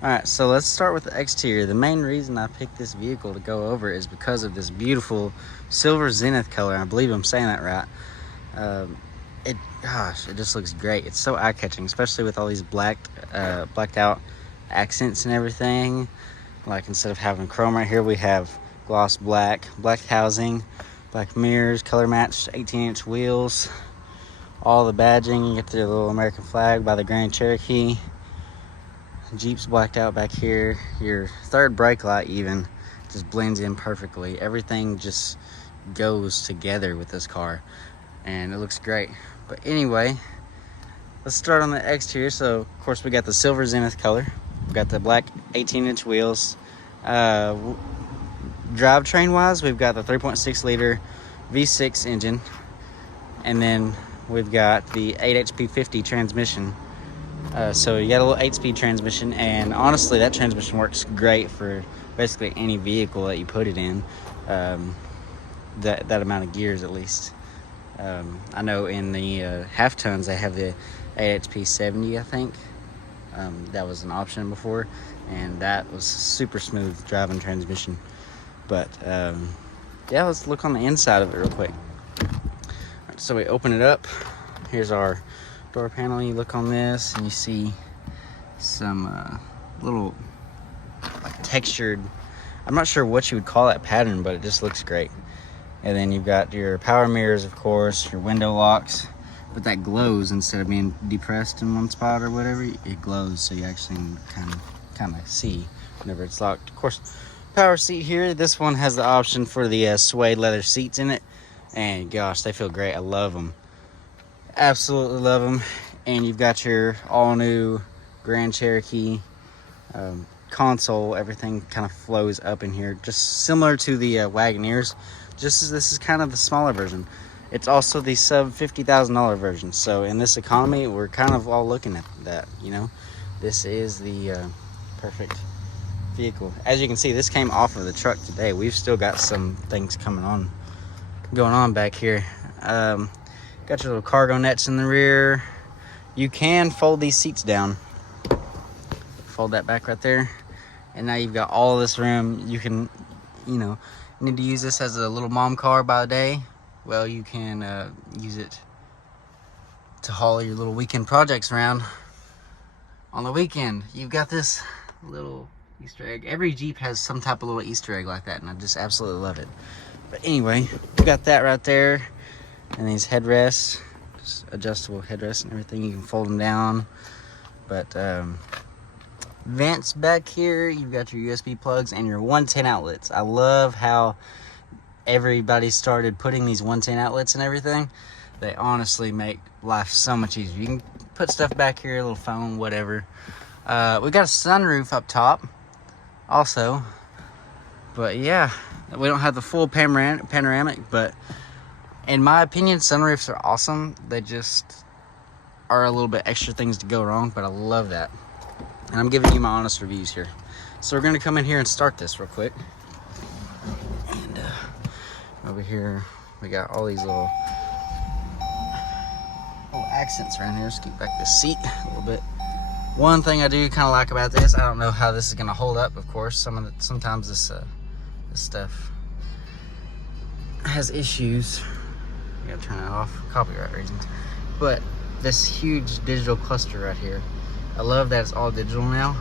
Alright, so let's start with the exterior. The main reason I picked this vehicle to go over is because of this beautiful silver zenith color. I believe I'm saying that right. Gosh, it just looks great. It's so eye-catching, especially with all these blacked out accents and everything. Like, instead of having chrome right here, we have gloss black housing, black mirrors, color matched 18-inch wheels, all the badging. You get the little American flag by the Grand Cherokee. Jeep's blacked out back here. Your third brake light even just blends in perfectly. Everything just goes together with this car, and it looks great. But anyway, let's start on the exterior. So of course we got the silver zenith color. We've got the black 18-inch wheels. Drivetrain wise, we've got the 3.6 liter V6 engine, and then we've got the 8 HP 50 transmission. So you got a little 8-speed transmission, and honestly that transmission works great for basically any vehicle that you put it in, that amount of gears at least. I know in the half tons they have the 8 HP 70, I think. That was an option before, and that was super smooth driving transmission. But yeah, let's look on the inside of it real quick. Right, so we open it up. Here's our door panel. You look on this and you see some little like textured, I'm not sure what you would call that pattern, but it just looks great. And then you've got your power mirrors, of course, your window locks, but that glows instead of being depressed in one spot or whatever. It glows, so you actually kind of see whenever it's locked. Of course, power seat here. This one has the option for the suede leather seats in it, and gosh, they feel great. I love them. Absolutely love them. And you've got your all new Grand Cherokee console. Everything kind of flows up in here, just similar to the Wagoneers, just as this is kind of the smaller version. It's also the sub $50,000 version, so in this economy we're kind of all looking at that, you know. This is the perfect vehicle. As you can see, this came off of the truck today. We've still got some things going on back here. Got your little cargo nets in the rear. You can fold these seats down. Fold that back right there. And now you've got all of this room. You can, you need to use this as a little mom car by the day. Well, you can use it to haul your little weekend projects around on the weekend. You've got this little Easter egg. Every Jeep has some type of little Easter egg like that, and I just absolutely love it. But anyway, we got that right there. And these headrests, just adjustable headrests and everything. You can fold them down. But vents back here, you've got your USB plugs and your 110 outlets. I love how everybody started putting these 110 outlets and everything. They honestly make life so much easier. You can put stuff back here, a little phone, whatever. We got a sunroof up top also. But yeah, we don't have the full panoramic, but in my opinion, sunroofs are awesome. They just are a little bit extra things to go wrong, but I love that. And I'm giving you my honest reviews here. So we're gonna come in here and start this real quick. And over here, we got all these little accents around here. Scoot back this seat a little bit. One thing I do kind of like about this, I don't know how this is gonna hold up, of course. Sometimes this stuff has issues. You gotta turn it off, copyright reasons. But this huge digital cluster right here, I love that it's all digital now.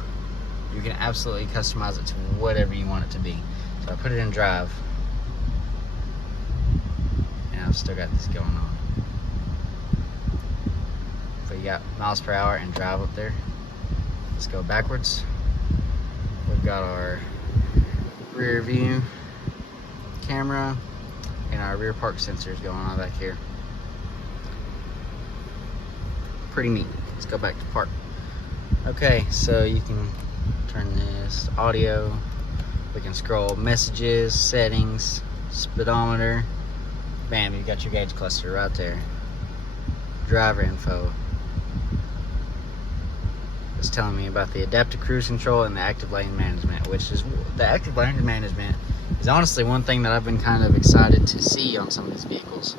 You can absolutely customize it to whatever you want it to be. So I put it in drive, and I've still got this going on. So you got miles per hour and drive up there. Let's go backwards. We've got our rear view camera and our rear park sensors going on back here. Pretty neat. Let's go back to park. Okay, so you can turn this audio. We can scroll messages, settings, speedometer. Bam, you got your gauge cluster right there. Driver info. It's telling me about the adaptive cruise control and the active lane management, which is the active lane management is honestly one thing that I've been kind of excited to see on some of these vehicles.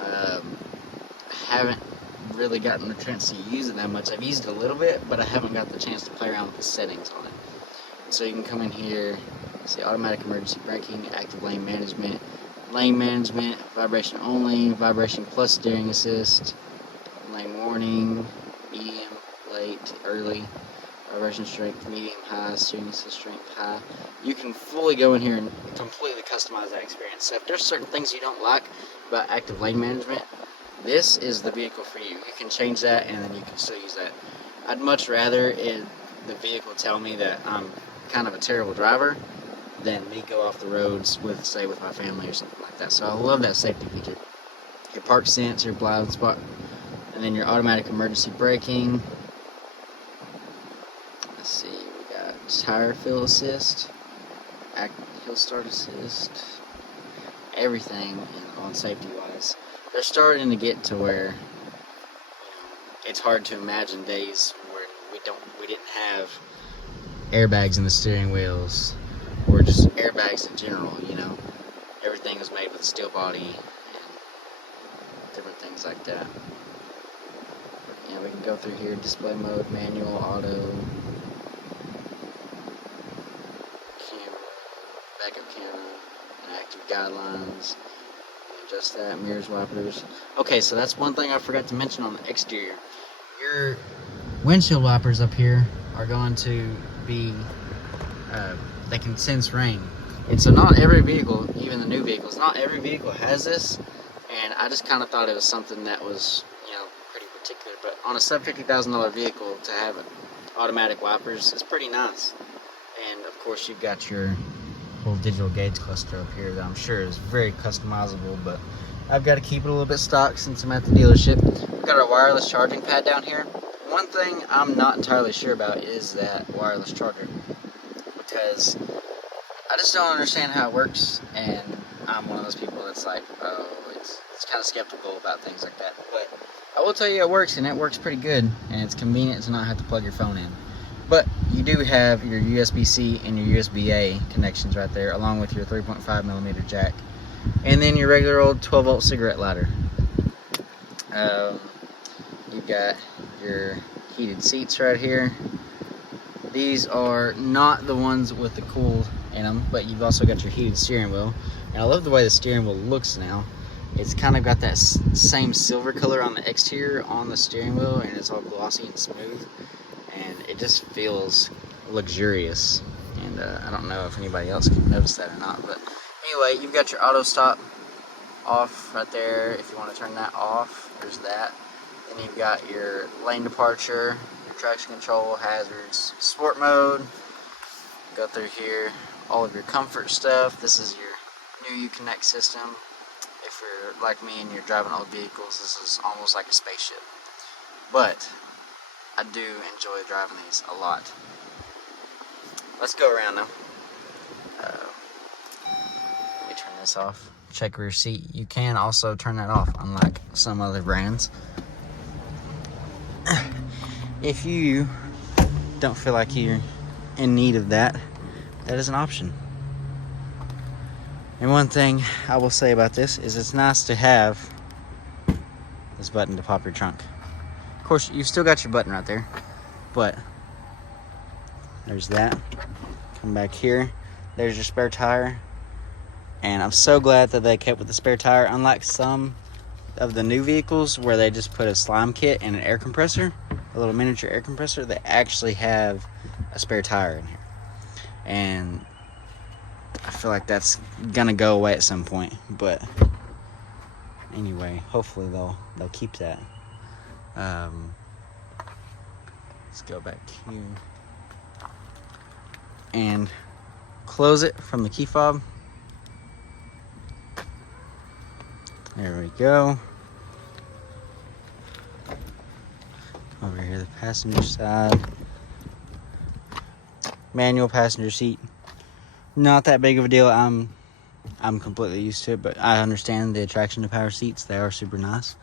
I haven't really gotten the chance to use it that much. I've used it a little bit, but I haven't got the chance to play around with the settings on it. So you can come in here, see automatic emergency braking, active lane management, vibration only, vibration plus steering assist, lane warning, medium, late, early, vibration strength, medium, high, steering assist strength, high. You can fully go in here and completely customize that experience. So if there's certain things you don't like about active lane management, this is the vehicle for you. You can change that and then you can still use that. I'd much rather the vehicle tell me that I'm kind of a terrible driver than me go off the roads with, say, with my family or something like that. So I love that safety feature. Your park sensor, blind spot, and then your automatic emergency braking. Let's see, we got tire fill assist, hill start assist, everything on safety wise. They're starting to get to where it's hard to imagine days where we didn't have airbags in the steering wheels, or just airbags in general. Everything was made with a steel body and different things like that. We can go through here: display mode, manual, auto, camera, backup camera, and active guidelines. Adjust that, mirrors, wipers. Okay, so that's one thing I forgot to mention on the exterior. Your windshield wipers up here are going to be, they can sense rain. And so not every vehicle, even the new vehicles, not every vehicle has this. And I just kind of thought it was something that was, pretty particular. But on a sub $50,000 vehicle, to have automatic wipers is pretty nice. And of course you've got your whole digital gauge cluster up here that I'm sure is very customizable, but I've got to keep it a little bit stock since I'm at the dealership. We've got our wireless charging pad down here. One thing I'm not entirely sure about is that wireless charger, because I just don't understand how it works, and I'm one of those people that's like, it's kind of skeptical about things like that. But I will tell you it works, and it works pretty good, and it's convenient to not have to plug your phone in. But you do have your USB-C and your USB-A connections right there, along with your 3.5mm jack. And then your regular old 12-volt cigarette lighter. You've got your heated seats right here. These are not the ones with the cool in them, but you've also got your heated steering wheel. And I love the way the steering wheel looks now. It's kind of got that same silver color on the exterior on the steering wheel, and it's all glossy and smooth. And it just feels luxurious. And I don't know if anybody else can notice that or not, but anyway, you've got your auto stop off right there. If you want to turn that off, there's that. Then you've got your lane departure, your traction control, hazards, sport mode. Go through here, all of your comfort stuff. This is your new Uconnect system. If you're like me and you're driving old vehicles, this is almost like a spaceship. But I do enjoy driving these a lot. Let's go around now. Let me turn this off. Check rear seat. You can also turn that off, unlike some other brands. If you don't feel like you're in need of that, that is an option. And one thing I will say about this is it's nice to have this button to pop your trunk. Of course, you've still got your button right there, but there's that. Come back here. There's your spare tire. And I'm so glad that they kept with the spare tire, unlike some of the new vehicles where they just put a slime kit and an air compressor, a little miniature air compressor. They actually have a spare tire in here. And I feel like that's gonna go away at some point, but anyway, hopefully they'll keep that. Let's go back here and close it from the key fob. There we go. Over here, the passenger side. Manual passenger seat. Not that big of a deal. I'm completely used to it, but I understand the attraction to power seats. They are super nice,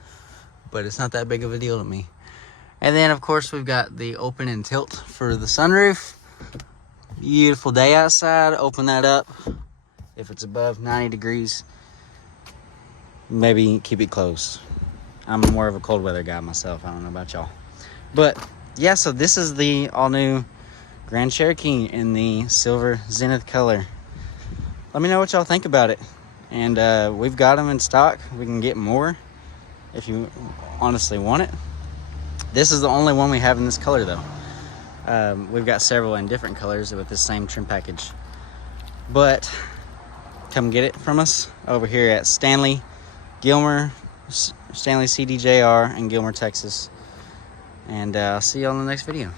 but it's not that big of a deal to me. And then, of course, we've got the open and tilt for the sunroof. Beautiful day outside. Open that up. If it's above 90 degrees, maybe keep it closed. I'm more of a cold weather guy myself. I don't know about y'all. But yeah, so this is the all new Grand Cherokee in the silver zenith color. Let me know what y'all think about it. And we've got them in stock. We can get more if you honestly want it. This is the only one we have in this color though. We've got several in different colors with the same trim package. But come get it from us over here at Stanley CDJR in Gilmer, Texas. And I'll see you on the next video.